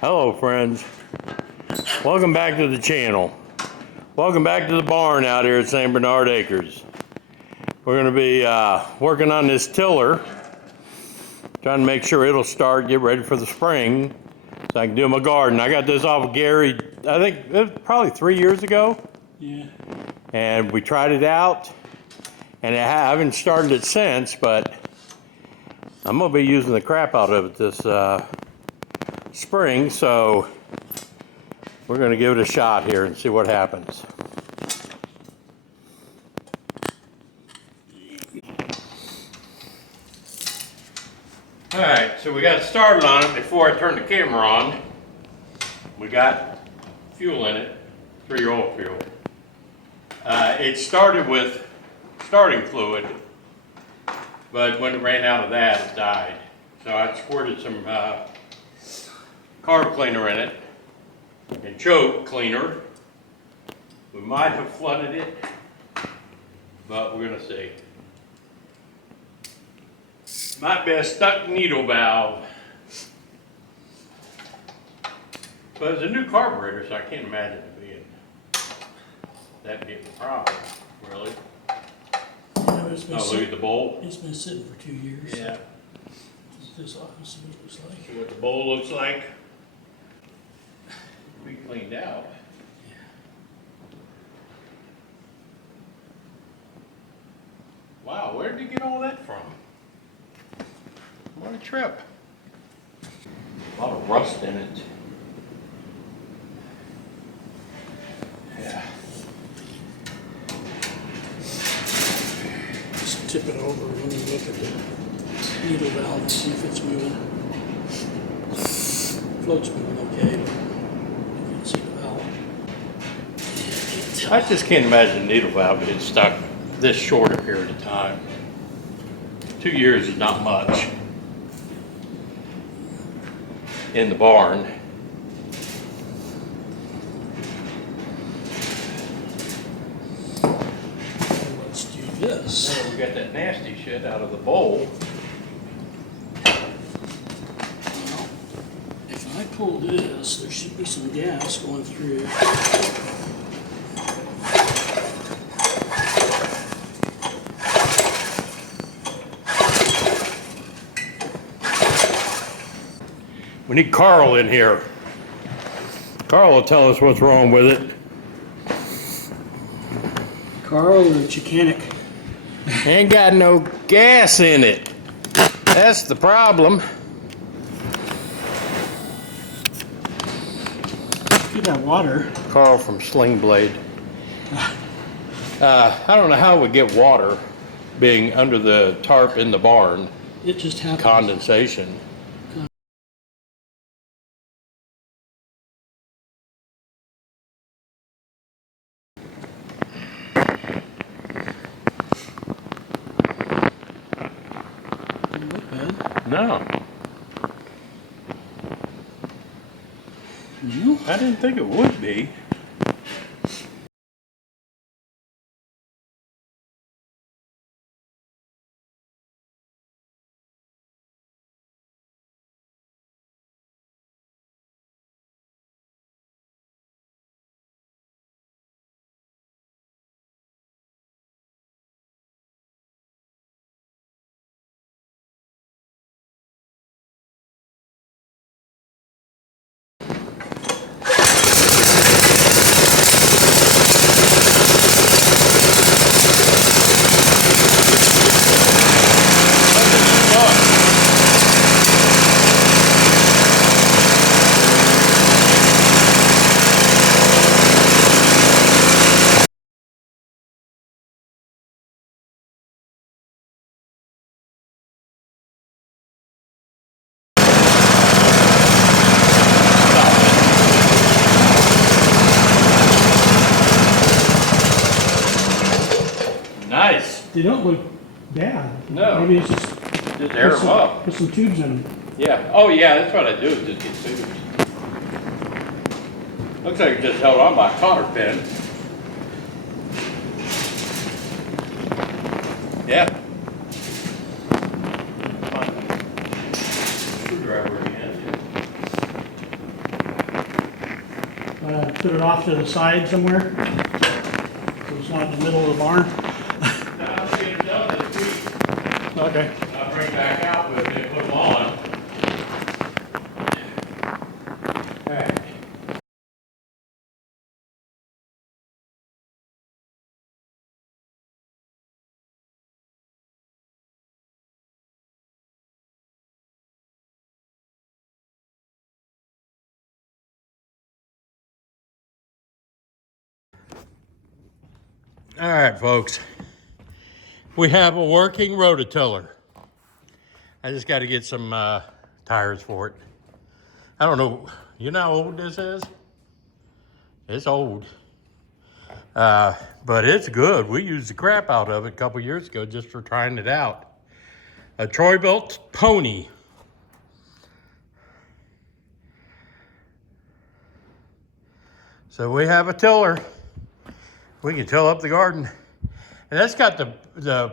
Hello friends, welcome back to the channel. Welcome back to the barn out here at St. Bernard Acres. We're going to be working on this tiller, trying to make sure it'll start, get ready for the spring so I can do my garden. I got this off of Gary, I think it was probably 3 years ago. Yeah. And we tried it out and I haven't started it since, but I'm going to be using the crap out of it this spring, so we're going to give it a shot here and see what happens. Alright, so we got started on it before I turned the camera on. We got fuel in it, 3-year-old fuel. It started with starting fluid, but when it ran out of that, it died. So I squirted some carb cleaner in it and choke cleaner. We might have flooded it, but we're going to see. Might be a stuck needle valve. But it's a new carburetor, so I can't imagine it being that big a problem, really. Yeah, Oh, look at the bowl. It's been sitting for 2 years. Yeah. This office, see what it looks like. See what the bowl looks like. Be cleaned out. Yeah. Wow, where did you get all that from? What a trip. A lot of rust in it. Yeah. Just tip it over when you look at the needle valve and see if it's moving. Float's moving okay, but you can see the valve. I just can't imagine a needle valve getting stuck this short a period of time. 2 years is not much in the barn. Let's do this. Now we got that nasty shit out of the bowl. Well, if I pull this, there should be some gas going through. We need Carl in here. Carl will tell us what's wrong with it. Carl, the mechanic. Ain't got no gas in it. That's the problem. You got water. Carl from Sling Blade. I don't know how we get water being under the tarp in the barn. It just happens. Condensation. Doesn't look bad. No. No? I didn't think it would be. Nice. They don't look bad. No. Maybe it's just air them up. Put some tubes in them. Yeah. Oh, yeah. That's what I do. Is just get tubes. Looks like it just held on by a cotter pin. Yeah. Screwdriver again. put it off to the side somewhere, so it's not in the middle of the barn. I'll see it done this week. Okay. I'll bring back out with me and put them on. Okay. All right, folks. We have a working rototiller. I just got to get some tires for it. I don't know. You know how old this is? It's old. But it's good. We used the crap out of it a couple years ago just for trying it out. A Troy-Bilt pony. So we have a tiller. We can till up the garden. And that's got the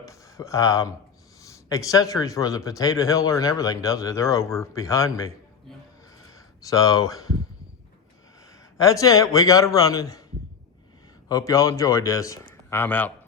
accessories for the potato hiller and everything, does it? They're over behind me. Yeah. So that's it. We got it running. Hope y'all enjoyed this. I'm out.